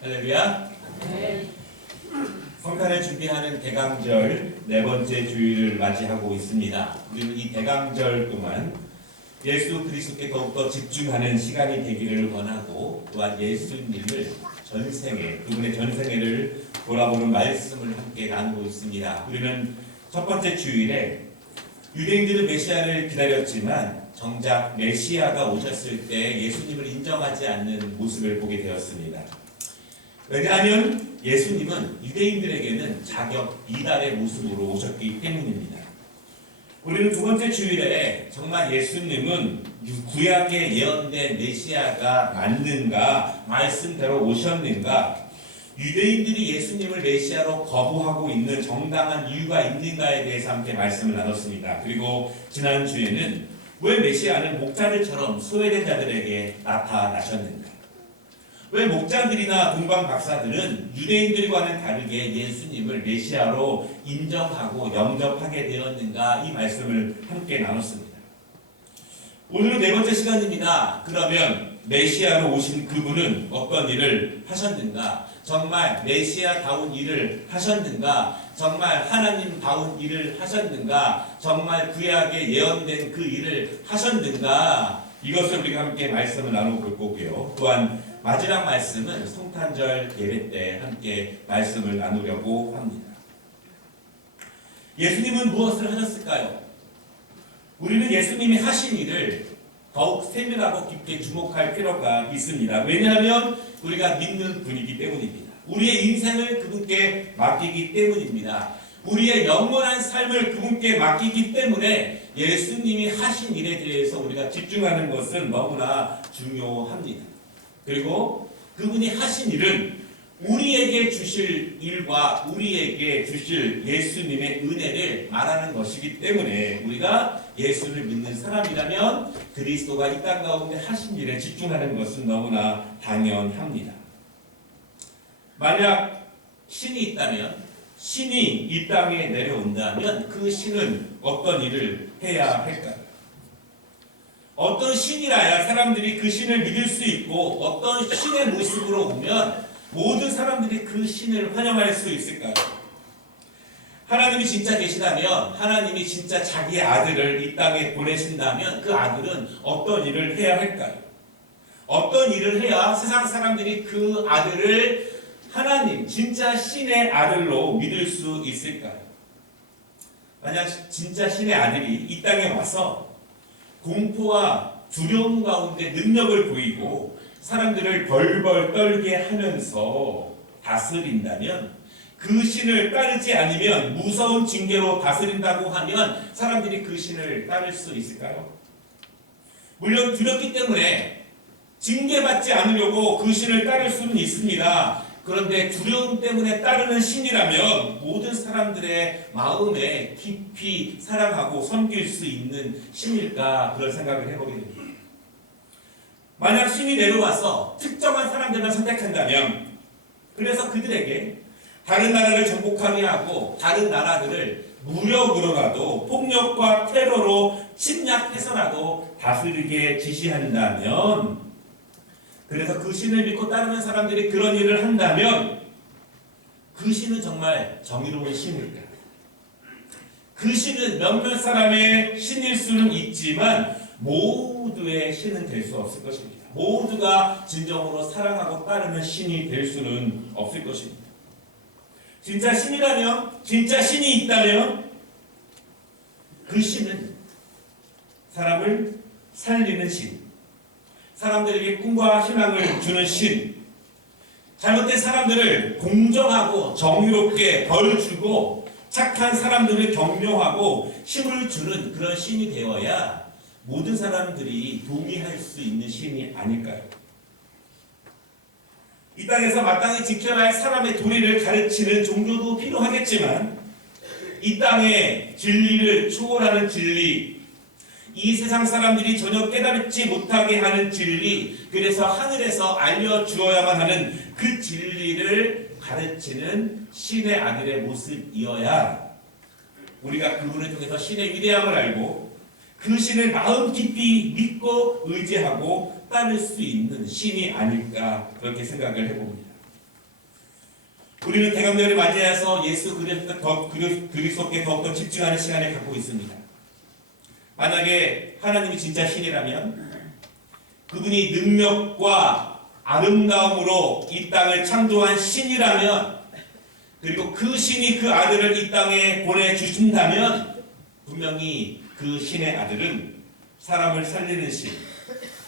할렐루야. 성탄을 준비하는 대강절 네 번째 주일을 맞이하고 있습니다. 우리는 이 대강절 동안 예수 그리스도께 더욱더 집중하는 시간이 되기를 원하고, 또한 예수님을 전생에, 그분의 전생애를 돌아보는 말씀을 함께 나누고 있습니다. 우리는 첫 번째 주일에 유대인들은 메시아를 기다렸지만 정작 메시아가 오셨을 때 예수님을 인정하지 않는 모습을 보게 되었습니다. 왜냐하면 예수님은 유대인들에게는 자격 이달의 모습으로 오셨기 때문입니다. 우리는 두 번째 주일에 정말 예수님은 구약에 예언된 메시아가 맞는가, 말씀대로 오셨는가, 유대인들이 예수님을 메시아로 거부하고 있는 정당한 이유가 있는가에 대해서 함께 말씀을 나눴습니다. 그리고 지난 주에는 왜 메시아는 목자들처럼 소외된 자들에게 나타나셨는가, 왜 목자들이나 동방 박사들은 유대인들과는 다르게 예수님을 메시아로 인정하고 영접하게 되었는가, 이 말씀을 함께 나눴습니다. 오늘은 네 번째 시간입니다. 그러면 메시아로 오신 그분은 어떤 일을 하셨는가? 정말 메시아다운 일을 하셨는가? 정말 하나님다운 일을 하셨는가? 정말 구약에 예언된 그 일을 하셨는가? 이것을 우리가 함께 말씀을 나눠볼 거고요. 또한 마지막 말씀은 성탄절 예배 때 함께 말씀을 나누려고 합니다. 예수님은 무엇을 하셨을까요? 우리는 예수님이 하신 일을 더욱 세밀하고 깊게 주목할 필요가 있습니다. 왜냐하면 우리가 믿는 분이기 때문입니다. 우리의 인생을 그분께 맡기기 때문입니다. 우리의 영원한 삶을 그분께 맡기기 때문에 예수님이 하신 일에 대해서 우리가 집중하는 것은 너무나 중요합니다. 그리고 그분이 하신 일은 우리에게 주실 일과 우리에게 주실 예수님의 은혜를 말하는 것이기 때문에 우리가 예수를 믿는 사람이라면 그리스도가 이 땅 가운데 하신 일에 집중하는 것은 너무나 당연합니다. 만약 신이 있다면, 신이 이 땅에 내려온다면 그 신은 어떤 일을 해야 할까요? 어떤 신이라야 사람들이 그 신을 믿을 수 있고, 어떤 신의 모습으로 오면 모든 사람들이 그 신을 환영할 수 있을까요? 하나님이 진짜 계시다면, 하나님이 진짜 자기의 아들을 이 땅에 보내신다면 그 아들은 어떤 일을 해야 할까요? 어떤 일을 해야 세상 사람들이 그 아들을 하나님, 진짜 신의 아들로 믿을 수 있을까요? 만약 진짜 신의 아들이 이 땅에 와서 공포와 두려움 가운데 능력을 보이고 사람들을 벌벌 떨게 하면서 다스린다면, 그 신을 따르지 않으면 무서운 징계로 다스린다고 하면 사람들이 그 신을 따를 수 있을까요? 물론 두렵기 때문에 징계받지 않으려고 그 신을 따를 수는 있습니다. 그런데 두려움 때문에 따르는 신이라면 모든 사람들의 마음에 깊이 사랑하고 섬길 수 있는 신일까, 그런 생각을 해보게 됩니다. 만약 신이 내려와서 특정한 사람들만 선택한다면, 그래서 그들에게 다른 나라를 정복하게 하고 다른 나라들을 무력으로라도 폭력과 테러로 침략해서라도 다스리게 지시한다면, 그래서 그 신을 믿고 따르는 사람들이 그런 일을 한다면 그 신은 정말 정의로운 신일까? 그 신은 몇몇 사람의 신일 수는 있지만 모두의 신은 될 수 없을 것입니다. 모두가 진정으로 사랑하고 따르는 신이 될 수는 없을 것입니다. 진짜 신이라면, 진짜 신이 있다면 그 신은 사람을 살리는 신, 사람들에게 꿈과 희망을 주는 신, 잘못된 사람들을 공정하고 정의롭게 벌주고 착한 사람들을 격려하고 힘을 주는 그런 신이 되어야 모든 사람들이 동의할 수 있는 신이 아닐까요? 이 땅에서 마땅히 지켜야 할 사람의 도리를 가르치는 종교도 필요하겠지만, 이 땅의 진리를 초월하는 진리, 이 세상 사람들이 전혀 깨달지 못하게 하는 진리, 그래서 하늘에서 알려주어야만 하는 그 진리를 가르치는 신의 아들의 모습이어야 우리가 그분을 통해서 신의 위대함을 알고 그 신을 마음 깊이 믿고 의지하고 따를 수 있는 신이 아닐까, 그렇게 생각을 해봅니다. 우리는 대감절을 맞이해서 예수 그리스도께 더욱더 집중하는 시간을 갖고 있습니다. 만약에 하나님이 진짜 신이라면 그분이 능력과 아름다움으로 이 땅을 창조한 신이라면, 그리고 그 신이 그 아들을 이 땅에 보내주신다면 분명히 그 신의 아들은 사람을 살리는 신,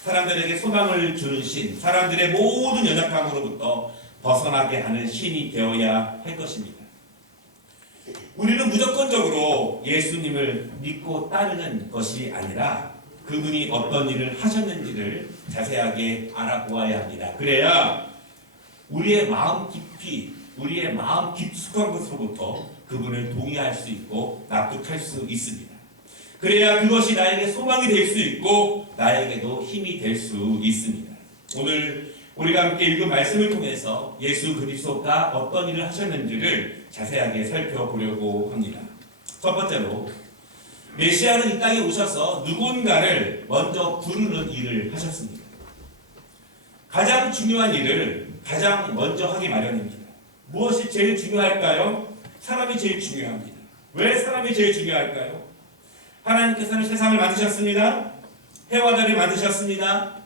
사람들에게 소망을 주는 신, 사람들의 모든 연약함으로부터 벗어나게 하는 신이 되어야 할 것입니다. 우리는 무조건적으로 예수님을 믿고 따르는 것이 아니라 그분이 어떤 일을 하셨는지를 자세하게 알아보아야 합니다. 그래야 우리의 마음 깊이, 우리의 마음 깊숙한 곳으로부터 그분을 동의할 수 있고 납득할 수 있습니다. 그래야 그것이 나에게 소망이 될 수 있고 나에게도 힘이 될 수 있습니다. 오늘 우리가 함께 읽은 말씀을 통해서 예수 그리스도가 어떤 일을 하셨는지를 자세하게 살펴보려고 합니다. 첫 번째로, 메시아는 이 땅에 오셔서 누군가를 먼저 부르는 일을 하셨습니다. 가장 중요한 일을 가장 먼저 하기 마련입니다. 무엇이 제일 중요할까요? 사람이 제일 중요합니다. 왜 사람이 제일 중요할까요? 하나님께서는 세상을 만드셨습니다. 해와 달을 만드셨습니다.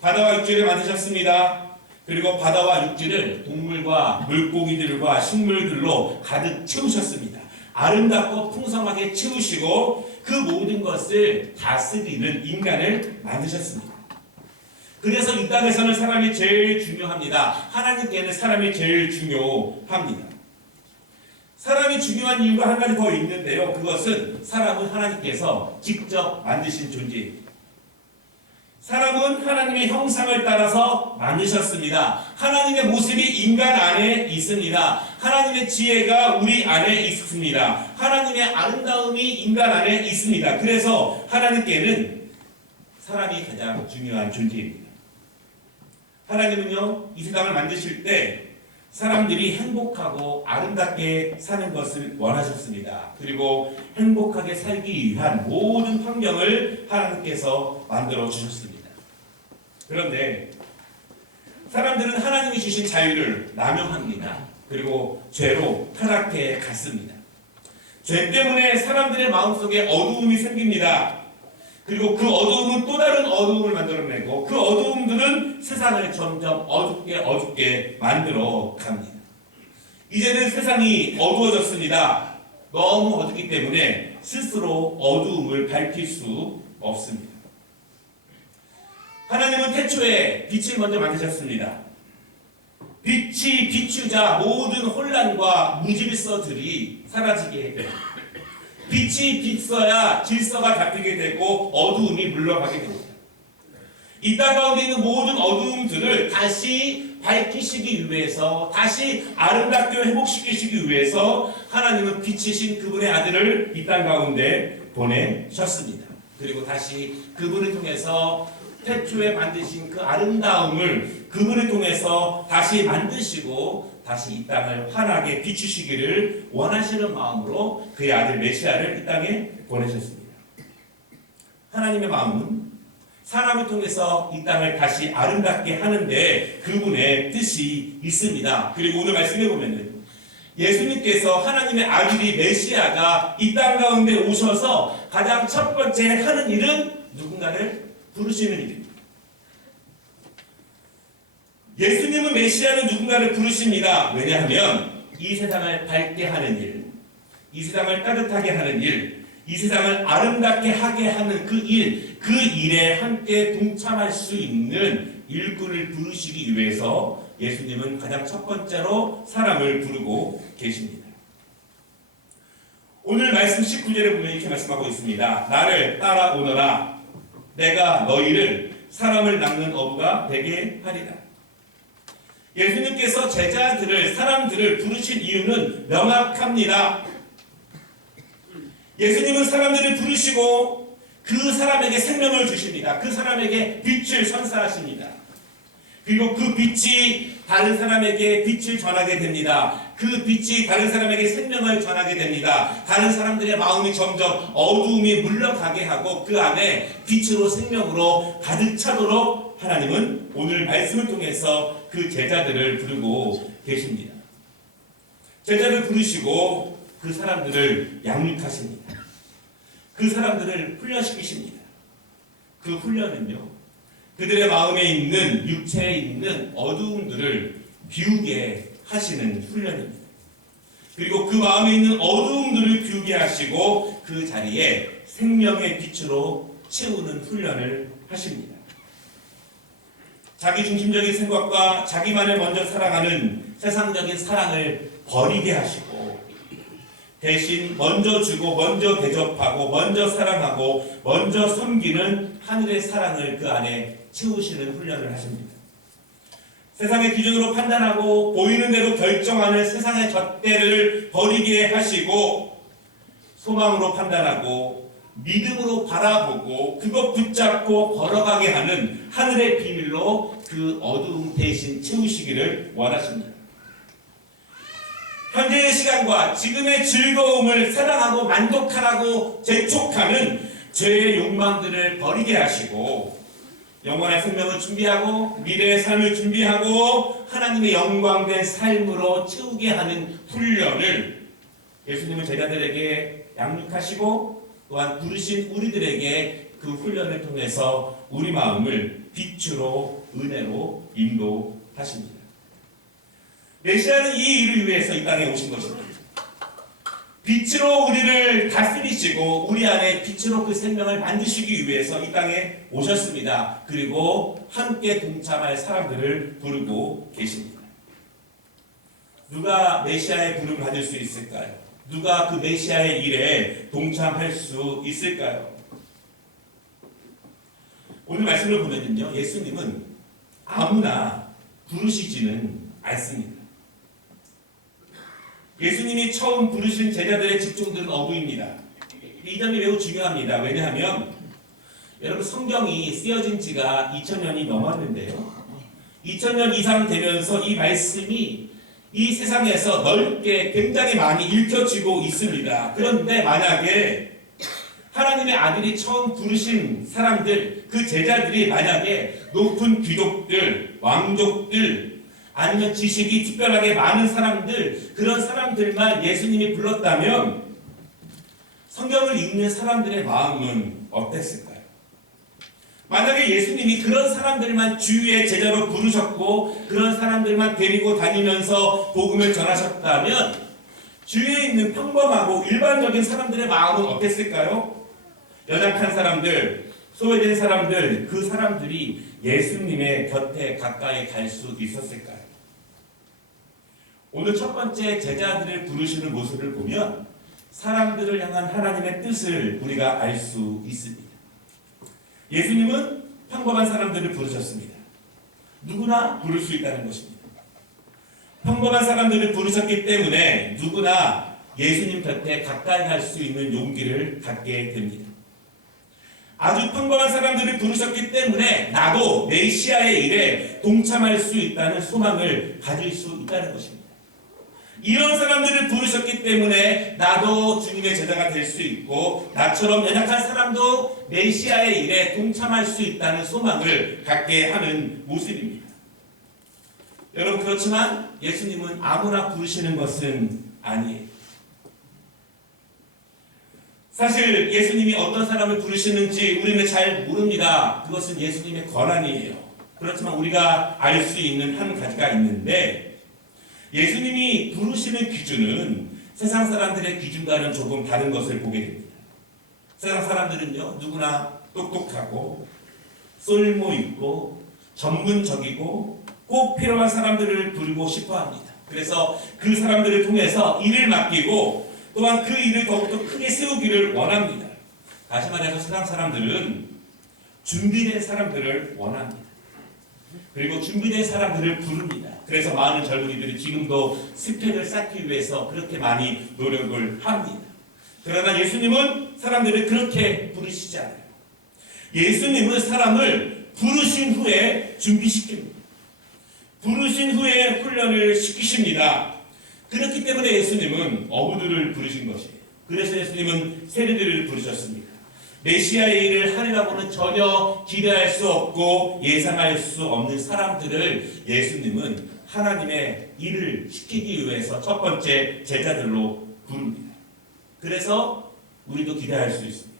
바다와 육지를 만드셨습니다. 그리고 바다와 육지를 동물과 물고기들과 식물들로 가득 채우셨습니다. 아름답고 풍성하게 채우시고 그 모든 것을 다스리는 인간을 만드셨습니다. 그래서 이 땅에서는 사람이 제일 중요합니다. 하나님께는 사람이 제일 중요합니다. 사람이 중요한 이유가 한 가지 더 있는데요. 그것은 사람은 하나님께서 직접 만드신 존재입니다. 사람은 하나님의 형상을 따라서 만드셨습니다. 하나님의 모습이 인간 안에 있습니다. 하나님의 지혜가 우리 안에 있습니다. 하나님의 아름다움이 인간 안에 있습니다. 그래서 하나님께는 사람이 가장 중요한 존재입니다. 하나님은요, 이 세상을 만드실 때 사람들이 행복하고 아름답게 사는 것을 원하셨습니다. 그리고 행복하게 살기 위한 모든 환경을 하나님께서 만들어 주셨습니다. 그런데 사람들은 하나님이 주신 자유를 남용합니다. 그리고 죄로 타락해 갔습니다. 죄 때문에 사람들의 마음속에 어두움이 생깁니다. 그리고 그 어두움은 또 다른 어두움을 만들어내고 그 어두움들은 세상을 점점 어둡게 만들어 갑니다. 이제는 세상이 어두워졌습니다. 너무 어둡기 때문에 스스로 어두움을 밝힐 수 없습니다. 하나님은 태초에 빛을 먼저 만드셨습니다. 빛이 비추자 모든 혼란과 무질서들이 사라지게 됩니다. 빛이 비춰야 질서가 잡히게 되고 어두움이 물러가게 됩니다. 이 땅 가운데 있는 모든 어두움들을 다시 밝히시기 위해서, 다시 아름답게 회복시키시기 위해서 하나님은 빛이신 그분의 아들을 이 땅 가운데 보내셨습니다. 그리고 다시 그분을 통해서 태초에 만드신 그 아름다움을 그분을 통해서 다시 만드시고 다시 이 땅을 환하게 비추시기를 원하시는 마음으로 그의 아들 메시아를 이 땅에 보내셨습니다. 하나님의 마음은 사람을 통해서 이 땅을 다시 아름답게 하는데 그분의 뜻이 있습니다. 그리고 오늘 말씀해 보면은 예수님께서 하나님의 아들이 메시아가 이 땅 가운데 오셔서 가장 첫 번째 하는 일은 누군가를 부르시는 일입니다. 예수님은 메시아는 누군가를 부르십니다. 왜냐하면 이 세상을 밝게 하는 일, 이 세상을 따뜻하게 하는 일, 이 세상을 아름답게 하게 하는 그 일에 함께 동참할 수 있는 일꾼을 부르시기 위해서 예수님은 가장 첫 번째로 사람을 부르고 계십니다. 오늘 말씀 19절에 보면 이렇게 말씀하고 있습니다. 나를 따라오너라. 내가 너희를 사람을 낚는 어부가 되게 하리라. 예수님께서 제자들을, 사람들을 부르신 이유는 명확합니다. 예수님은 사람들을 부르시고 그 사람에게 생명을 주십니다. 그 사람에게 빛을 선사하십니다. 그리고 그 빛이 다른 사람에게 빛을 전하게 됩니다. 그 빛이 다른 사람에게 생명을 전하게 됩니다. 다른 사람들의 마음이 점점 어두움이 물러가게 하고 그 안에 빛으로 생명으로 가득 차도록 하나님은 오늘 말씀을 통해서 그 제자들을 부르고 계십니다. 제자를 부르시고 그 사람들을 양육하십니다. 그 사람들을 훈련시키십니다. 그 훈련은요, 그들의 마음에 있는, 육체에 있는 어두움들을 비우게 하시는 훈련입니다. 그리고 그 마음에 있는 어두움들을 비우게 하시고 그 자리에 생명의 빛으로 채우는 훈련을 하십니다. 자기중심적인 생각과 자기만을 먼저 사랑하는 세상적인 사랑을 버리게 하시고 대신 먼저 주고 먼저 대접하고 먼저 사랑하고 먼저 섬기는 하늘의 사랑을 그 안에 채우시는 훈련을 하십니다. 세상의 기준으로 판단하고 보이는 대로 결정하는 세상의 잣대를 버리게 하시고 소망으로 판단하고 믿음으로 바라보고 그것 붙잡고 걸어가게 하는 하늘의 비밀로 그 어두움 대신 채우시기를 원하십니다. 현재의 시간과 지금의 즐거움을 사랑하고 만족하라고 재촉하는 죄의 욕망들을 버리게 하시고 영원한 생명을 준비하고 미래의 삶을 준비하고 하나님의 영광된 삶으로 채우게 하는 훈련을 예수님은 제자들에게 양육하시고 또한 부르신 우리들에게 그 훈련을 통해서 우리 마음을 빛으로 은혜로 인도하십니다. 메시아는 이 일을 위해서 이 땅에 오신 것입니다. 빛으로 우리를 다스리시고 우리 안에 빛으로 그 생명을 만드시기 위해서 이 땅에 오셨습니다. 그리고 함께 동참할 사람들을 부르고 계십니다. 누가 메시아의 부름을 받을 수 있을까요? 누가 그 메시아의 일에 동참할 수 있을까요? 오늘 말씀을 보면요, 예수님은 아무나 부르시지는 않습니다. 예수님이 처음 부르신 제자들의 직종들은 어부입니다. 이 점이 매우 중요합니다. 왜냐하면 여러분 성경이 쓰여진 지가 2000년이 넘었는데요. 2000년 이상 되면서 이 말씀이 이 세상에서 넓게 굉장히 많이 읽혀지고 있습니다. 그런데 만약에 하나님의 아들이 처음 부르신 사람들, 그 제자들이 만약에 높은 귀족들, 왕족들, 아니면 지식이 특별하게 많은 사람들, 그런 사람들만 예수님이 불렀다면 성경을 읽는 사람들의 마음은 어땠을까요? 만약에 예수님이 그런 사람들만 주위의 제자로 부르셨고 그런 사람들만 데리고 다니면서 복음을 전하셨다면 주위에 있는 평범하고 일반적인 사람들의 마음은 어땠을까요? 연약한 사람들, 소외된 사람들, 그 사람들이 예수님의 곁에 가까이 갈 수 있었을까요? 오늘 첫 번째 제자들을 부르시는 모습을 보면 사람들을 향한 하나님의 뜻을 우리가 알 수 있습니다. 예수님은 평범한 사람들을 부르셨습니다. 누구나 부를 수 있다는 것입니다. 평범한 사람들을 부르셨기 때문에 누구나 예수님 곁에 가까이 갈 수 있는 용기를 갖게 됩니다. 아주 평범한 사람들을 부르셨기 때문에 나도 메시아의 일에 동참할 수 있다는 소망을 가질 수 있다는 것입니다. 이런 사람들을 부르셨기 때문에 나도 주님의 제자가 될 수 있고 나처럼 연약한 사람도 메시아의 일에 동참할 수 있다는 소망을 갖게 하는 모습입니다. 여러분 그렇지만 예수님은 아무나 부르시는 것은 아니에요. 사실 예수님이 어떤 사람을 부르시는지 우리는 잘 모릅니다. 그것은 예수님의 권한이에요. 그렇지만 우리가 알 수 있는 한 가지가 있는데 예수님이 부르시는 기준은 세상 사람들의 기준과는 조금 다른 것을 보게 됩니다. 세상 사람들은요, 누구나 똑똑하고 쏠모 있고 전문적이고 꼭 필요한 사람들을 부르고 싶어 합니다. 그래서 그 사람들을 통해서 일을 맡기고 또한 그 일을 더욱더 크게 세우기를 원합니다. 다시 말해서 세상 사람들은 준비된 사람들을 원합니다. 그리고 준비된 사람들을 부릅니다. 그래서 많은 젊은이들이 지금도 스펙을 쌓기 위해서 그렇게 많이 노력을 합니다. 그러나 예수님은 사람들을 그렇게 부르시지 않아요. 예수님은 사람을 부르신 후에 준비시킵니다. 부르신 후에 훈련을 시키십니다. 그렇기 때문에 예수님은 어부들을 부르신 것이에요. 그래서 예수님은 세리들을 부르셨습니다. 메시아의 일을 하리라고는 전혀 기대할 수 없고 예상할 수 없는 사람들을 예수님은 하나님의 일을 시키기 위해서 첫 번째 제자들로 부릅니다. 그래서 우리도 기대할 수 있습니다.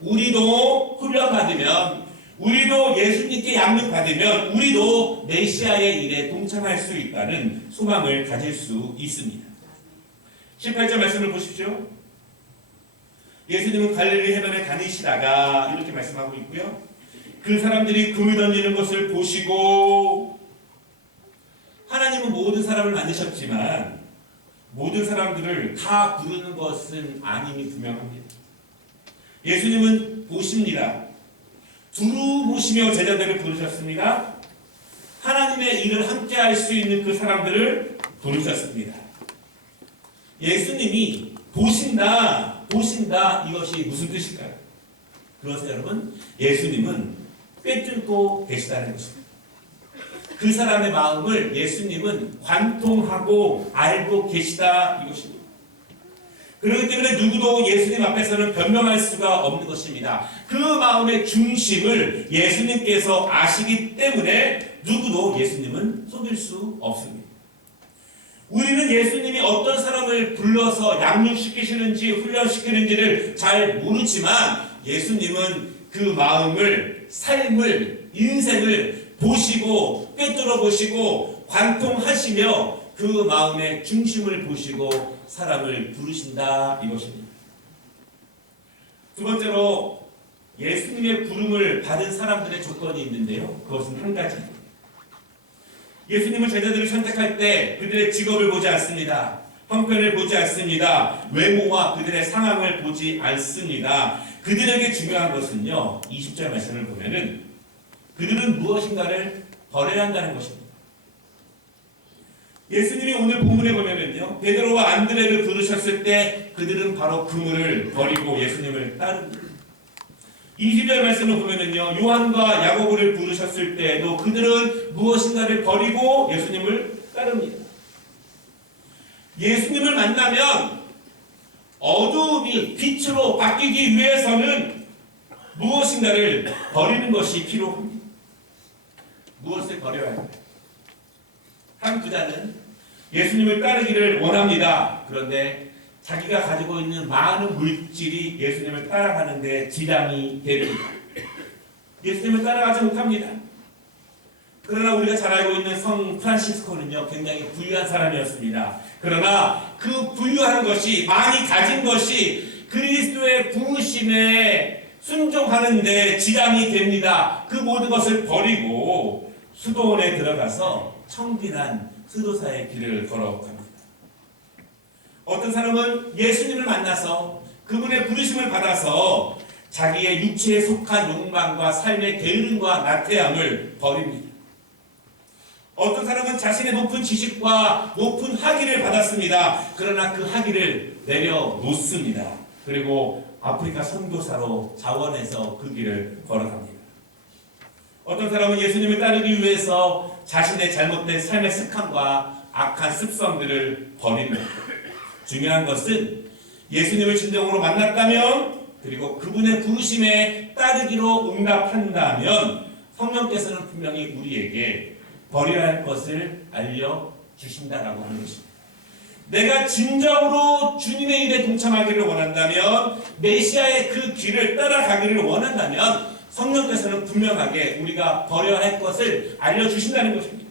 우리도 훈련받으면, 우리도 예수님께 양육받으면 우리도 메시아의 일에 동참할 수 있다는 소망을 가질 수 있습니다. 18절 말씀을 보십시오. 예수님은 갈릴리 해변에 다니시다가 이렇게 말씀하고 있고요. 그 사람들이 금을 던지는 것을 보시고, 하나님은 모든 사람을 만드셨지만 모든 사람들을 다 부르는 것은 아님이 분명합니다. 예수님은 보십니다. 두루 보시며 제자들을 부르셨습니다. 하나님의 일을 함께 할 수 있는 그 사람들을 부르셨습니다. 예수님이 보신다 이것이 무슨 뜻일까요? 그것은 여러분, 예수님은 꿰뚫고 계시다는 것입니다. 그 사람의 마음을 예수님은 관통하고 알고 계시다 이것입니다. 그렇기 때문에 누구도 예수님 앞에서는 변명할 수가 없는 것입니다. 그 마음의 중심을 예수님께서 아시기 때문에 누구도 예수님은 속일 수 없습니다. 우리는 예수님이 어떤 사람을 불러서 양육시키시는지 훈련시키는지를 잘 모르지만 예수님은 그 마음을, 삶을, 인생을 보시고 꿰뚫어 보시고 관통하시며 그 마음의 중심을 보시고 사람을 부르신다 이것입니다. 두 번째로 예수님의 부름을 받은 사람들의 조건이 있는데요. 그것은 한 가지입니다. 예수님은 제자들을 선택할 때 그들의 직업을 보지 않습니다. 형편을 보지 않습니다. 외모와 그들의 상황을 보지 않습니다. 그들에게 중요한 것은요, 20절 말씀을 보면은 그들은 무엇인가를 버려야 한다는 것입니다. 예수님이 오늘 본문에 보면은요, 베드로와 안드레를 부르셨을 때 그들은 바로 그물을 버리고 예수님을 따릅니다. 20절 말씀을 보면은요, 요한과 야고보를 부르셨을 때에도 그들은 무엇인가를 버리고 예수님을 따릅니다. 예수님을 만나면 어두움이 빛으로 바뀌기 위해서는 무엇인가를 버리는 것이 필요합니다. 무엇을 버려야 할까요? 한 부자는 예수님을 따르기를 원합니다. 그런데 자기가 가지고 있는 많은 물질이 예수님을 따라가는 데 지장이 됩니다. 예수님을 따라가지 못합니다. 그러나 우리가 잘 알고 있는 성 프란시스코는요, 굉장히 부유한 사람이었습니다. 그러나 그 부유한 것이, 많이 가진 것이 그리스도의 부으심에 순종하는 데 지장이 됩니다. 그 모든 것을 버리고 수도원에 들어가서 청빈한 수도사의 길을 걸어갑니다. 어떤 사람은 예수님을 만나서 그분의 부르심을 받아서 자기의 육체에 속한 욕망과 삶의 게으름과 나태함을 버립니다. 어떤 사람은 자신의 높은 지식과 높은 학위를 받았습니다. 그러나 그 학위를 내려놓습니다. 그리고 아프리카 선교사로 자원해서 그 길을 걸어갑니다. 어떤 사람은 예수님을 따르기 위해서 자신의 잘못된 삶의 습관과 악한 습성들을 버립니다. 중요한 것은 예수님을 진정으로 만났다면, 그리고 그분의 부르심에 따르기로 응답한다면 성령께서는 분명히 우리에게 버려야 할 것을 알려주신다라고 하는 것입니다. 내가 진정으로 주님의 일에 동참하기를 원한다면, 메시아의 그 길을 따라가기를 원한다면 성령께서는 분명하게 우리가 버려야 할 것을 알려주신다는 것입니다.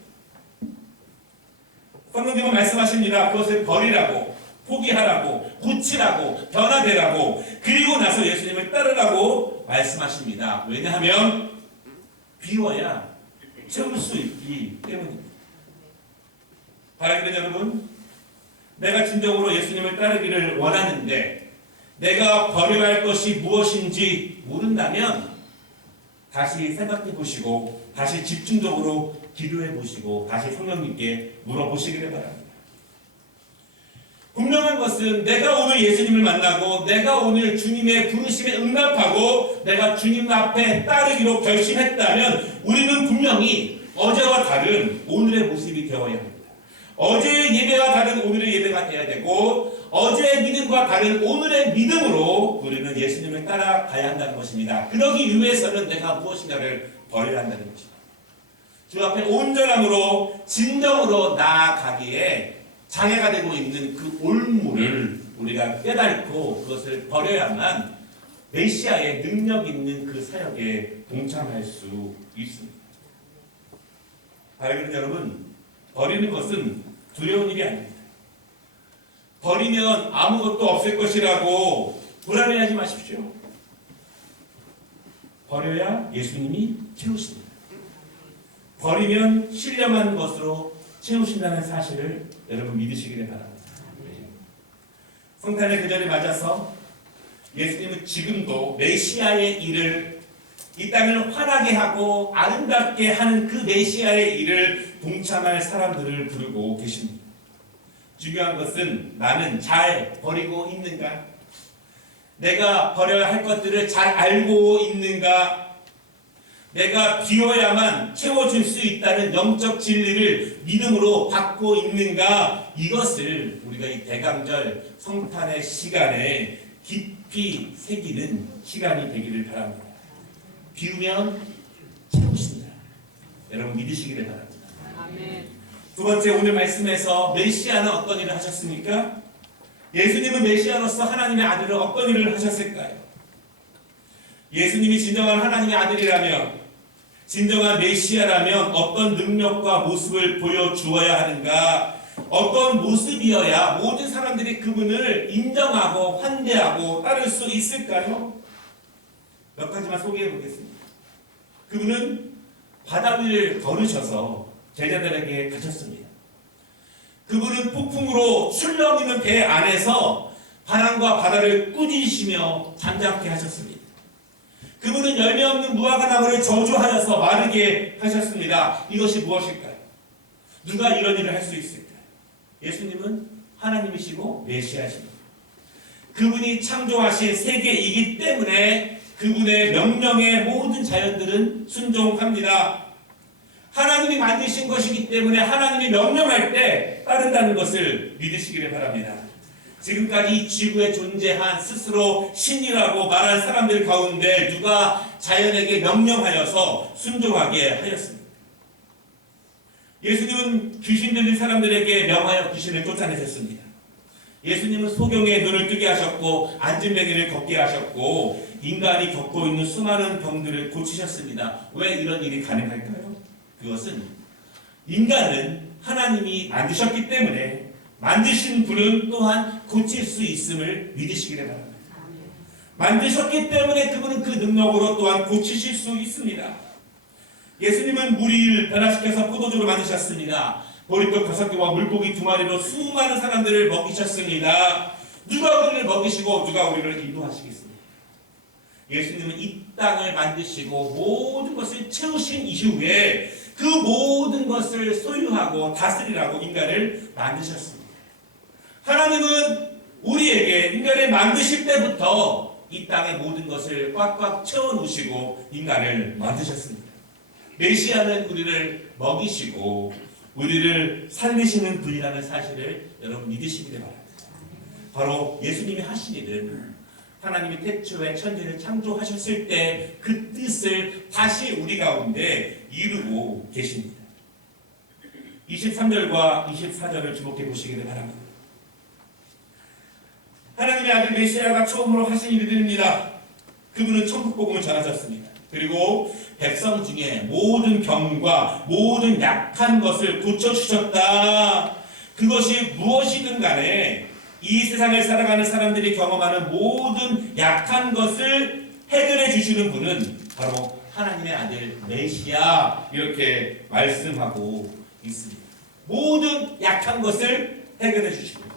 성령님은 말씀하십니다. 그것을 버리라고, 포기하라고, 고치라고, 변화되라고, 그리고 나서 예수님을 따르라고 말씀하십니다. 왜냐하면 비워야 채울 수 있기 때문입니다. 바라기는 여러분, 내가 진정으로 예수님을 따르기를 원하는데 내가 버려야 할 것이 무엇인지 모른다면 다시 생각해 보시고, 다시 집중적으로 기도해 보시고, 다시 성령님께 물어보시기를 바랍니다. 분명한 것은 내가 오늘 예수님을 만나고, 내가 오늘 주님의 부르심에 응답하고, 내가 주님 앞에 따르기로 결심했다면 우리는 분명히 어제와 다른 오늘의 모습이 되어야 합니다. 어제의 예배와 다른 오늘의 예배가 되어야 되고, 어제의 믿음과 다른 오늘의 믿음으로 우리는 예수님을 따라가야 한다는 것입니다. 그러기 위해서는 내가 무엇인가를 버려야 한다는 것입니다. 주 앞에 온전함으로 진정으로 나아가기에 장애가 되고 있는 그 올무를 우리가 깨닫고 그것을 버려야만 메시아의 능력 있는 그 사역에 동참할 수 있습니다. 그런데 여러분, 버리는 것은 두려운 일이 아닙니다. 버리면 아무것도 없을 것이라고 불안해하지 마십시오. 버려야 예수님이 채우십니다. 버리면 신령한 것으로 채우신다는 사실을 여러분 믿으시기를 바랍니다. 성탄의 계절에 맞아서 예수님은 지금도 메시아의 일을 이 땅을 환하게 하고 아름답게 하는 그 메시아의 일을 동참할 사람들을 부르고 계십니다. 중요한 것은 나는 잘 버리고 있는가? 내가 버려야 할 것들을 잘 알고 있는가? 내가 비워야만 채워줄 수 있다는 영적 진리를 믿음으로 받고 있는가? 이것을 우리가 이 대강절 성탄의 시간에 깊이 새기는 시간이 되기를 바랍니다. 비우면 채우신다. 여러분 믿으시기를 바랍니다. 아멘. 두 번째, 오늘 말씀에서 메시아는 어떤 일을 하셨습니까? 예수님은 메시아로서 하나님의 아들을 어떤 일을 하셨을까요? 예수님이 진정한 하나님의 아들이라면, 진정한 메시아라면 어떤 능력과 모습을 보여주어야 하는가? 어떤 모습이어야 모든 사람들이 그분을 인정하고 환대하고 따를 수 있을까요? 몇 가지만 소개해 보겠습니다. 그분은 바다 위를 걸으셔서 제자들에게 가셨습니다. 그분은 폭풍으로 출렁이는 배 안에서 바람과 바다를 꾸짖으시며 잠잠케 하셨습니다. 그분은 열매 없는 무화과 나무를 저주하여서 마르게 하셨습니다. 이것이 무엇일까요? 누가 이런 일을 할 수 있을까요? 예수님은 하나님이시고 메시아십니다. 그분이 창조하신 세계이기 때문에 그분의 명령에 모든 자연들은 순종합니다. 하나님이 만드신 것이기 때문에 하나님이 명령할 때 따른다는 것을 믿으시기를 바랍니다. 지금까지 이 지구에 존재한 스스로 신이라고 말한 사람들 가운데 누가 자연에게 명령하여서 순종하게 하였습니다. 예수님은 귀신 들린 사람들에게 명하여 귀신을 쫓아내셨습니다. 예수님은 소경의 눈을 뜨게 하셨고 안진뱅이를 걷게 하셨고 인간이 겪고 있는 수많은 병들을 고치셨습니다. 왜 이런 일이 가능할까요? 그것은 인간은 하나님이 만드셨기 때문에 만드신 분은 또한 고칠 수 있음을 믿으시기를 바랍니다. 만드셨기 때문에 그분은 그 능력으로 또한 고치실 수 있습니다. 예수님은 물을 변화시켜서 포도주로 만드셨습니다. 보리떡 5개와 물고기 2마리로 수많은 사람들을 먹이셨습니다. 누가 우리를 먹이시고 누가 우리를 인도하시겠습니까? 예수님은 이 땅을 만드시고 모든 것을 채우신 이후에 그 모든 것을 소유하고 다스리라고 인간을 만드셨습니다. 하나님은 우리에게 인간을 만드실 때부터 이 땅의 모든 것을 꽉꽉 채워놓으시고 인간을 만드셨습니다. 메시아는 우리를 먹이시고 우리를 살리시는 분이라는 사실을 여러분 믿으시기를 바랍니다. 바로 예수님이 하신 일은 하나님이 태초에 천지를 창조하셨을 때 그 뜻을 다시 우리 가운데 이루고 계십니다. 23절과 24절을 주목해 보시기를 바랍니다. 하나님의 아들 메시아가 처음으로 하신 일들입니다. 그분은 천국복음을 전하셨습니다. 그리고 백성 중에 모든 병과 모든 약한 것을 고쳐주셨다. 그것이 무엇이든 간에 이 세상을 살아가는 사람들이 경험하는 모든 약한 것을 해결해 주시는 분은 바로 하나님의 아들 메시아, 이렇게 말씀하고 있습니다. 모든 약한 것을 해결해 주십니다.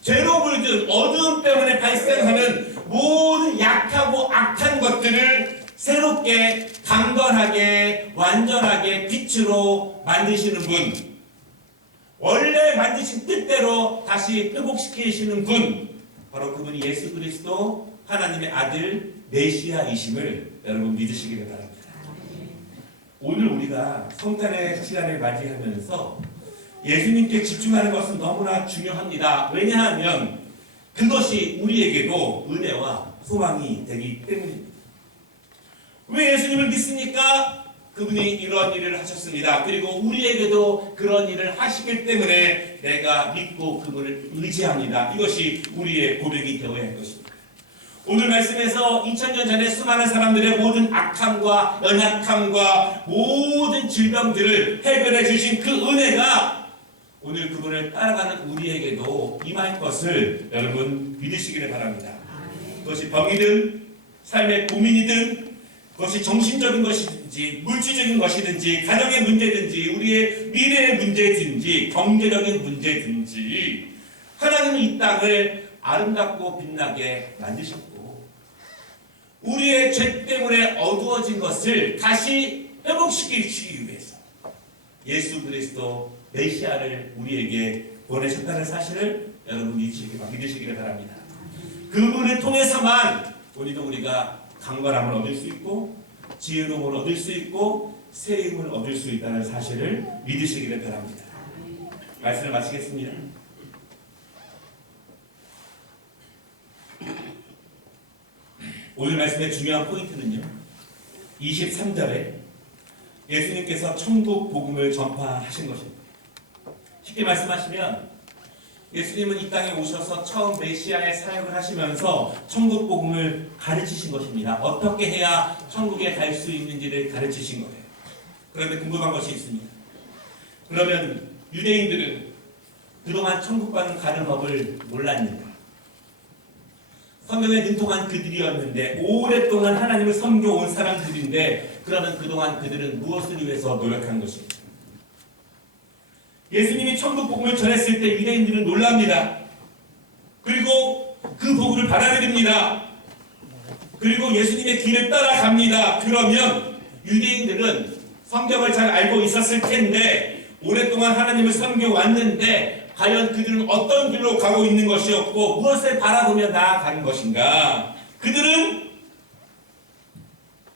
죄로 물든 어두움 때문에 발생하는 모든 약하고 악한 것들을 새롭게 강건하게 완전하게 빛으로 만드시는 분, 원래 만드신 뜻대로 다시 회복시키시는 분, 바로 그분이 예수 그리스도 하나님의 아들 메시아이심을 여러분 믿으시기를 바랍니다. 오늘 우리가 성탄의 시간을 맞이하면서 예수님께 집중하는 것은 너무나 중요합니다. 왜냐하면 그것이 우리에게도 은혜와 소망이 되기 때문입니다. 왜 예수님을 믿습니까? 그분이 이런 일을 하셨습니다. 그리고 우리에게도 그런 일을 하시기 때문에 내가 믿고 그분을 의지합니다. 이것이 우리의 고백이 되어야 할 것입니다. 오늘 말씀에서 2000년 전에 수많은 사람들의 모든 악함과 연약함과 모든 질병들을 해결해 주신 그 은혜가 오늘 그분을 따라가는 우리에게도 임할 것을 여러분 믿으시기를 바랍니다. 그것이 병이든 삶의 고민이든 그것이 정신적인 것이든지 물질적인 것이든지 가정의 문제든지 우리의 미래의 문제든지 경제적인 문제든지 하나님은 이 땅을 아름답고 빛나게 만드셨고 우리의 죄 때문에 어두워진 것을 다시 회복시키기 위해서 예수 그리스도 메시아를 우리에게 보내셨다는 사실을 여러분 믿으시기를 바랍니다. 그분을 통해서만 우리가 강건함을 얻을 수 있고 지혜로움을 얻을 수 있고 새 힘을 얻을 수 있다는 사실을 믿으시기를 바랍니다. 말씀을 마치겠습니다. 오늘 말씀의 중요한 포인트는요. 23절에 예수님께서 천국 복음을 전파하신 것입니다. 쉽게 말씀하시면 예수님은 이 땅에 오셔서 처음 메시아의 사역을 하시면서 천국 복음을 가르치신 것입니다. 어떻게 해야 천국에 갈 수 있는지를 가르치신 거예요. 그런데 궁금한 것이 있습니다. 그러면 유대인들은 그동안 천국 가는 법을 몰랐는가? 성경에 능통한 그들이었는데 오랫동안 하나님을 섬겨온 사람들인데 그러면 그동안 그들은 무엇을 위해서 노력한 것입니까? 예수님이 천국 복음을 전했을 때 유대인들은 놀랍니다. 그리고 그 복음을 받아들입니다. 그리고 예수님의 길을 따라갑니다. 그러면 유대인들은 성경을 잘 알고 있었을 텐데 오랫동안 하나님을 섬겨왔는데 과연 그들은 어떤 길로 가고 있는 것이었고 무엇을 바라보며 나아가는 것인가? 그들은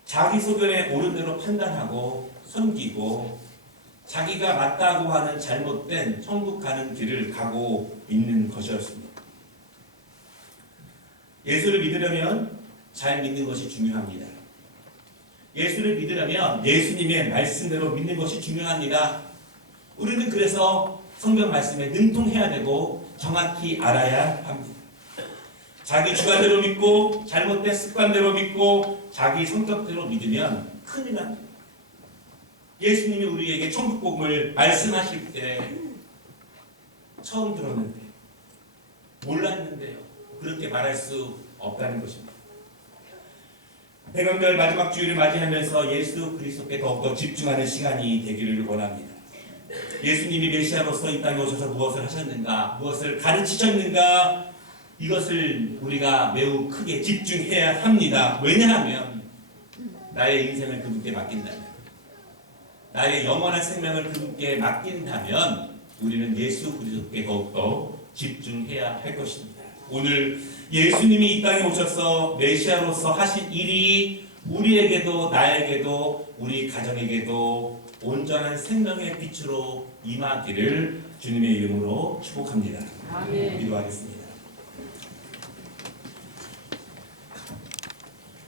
자기 소견에 옳은 대로 판단하고 섬기고 자기가 맞다고 하는 잘못된 천국 가는 길을 가고 있는 것이었습니다. 예수를 믿으려면 잘 믿는 것이 중요합니다. 예수를 믿으려면 예수님의 말씀대로 믿는 것이 중요합니다. 우리는 그래서 성경 말씀에 능통해야 되고 정확히 알아야 합니다. 자기 주관대로 믿고 잘못된 습관대로 믿고 자기 성격대로 믿으면 큰일 납니다. 예수님이 우리에게 천국 복음을 말씀하실 때 처음 들었는데 몰랐는데요. 그렇게 말할 수 없다는 것입니다. 대강절 마지막 주일을 맞이하면서 예수 그리스도께 더욱더 집중하는 시간이 되기를 원합니다. 예수님이 메시아로서 이 땅에 오셔서 무엇을 하셨는가, 무엇을 가르치셨는가, 이것을 우리가 매우 크게 집중해야 합니다. 왜냐하면 나의 인생을 그분께 맡긴다면, 나의 영원한 생명을 그분께 맡긴다면 우리는 예수 그리스도께 더욱더 집중해야 할 것입니다. 오늘 예수님이 이 땅에 오셔서 메시아로서 하신 일이 우리에게도 나에게도 우리 가정에게도 온전한 생명의 빛으로 임하기를 주님의 이름으로 축복합니다. 아멘. 기도하겠습니다.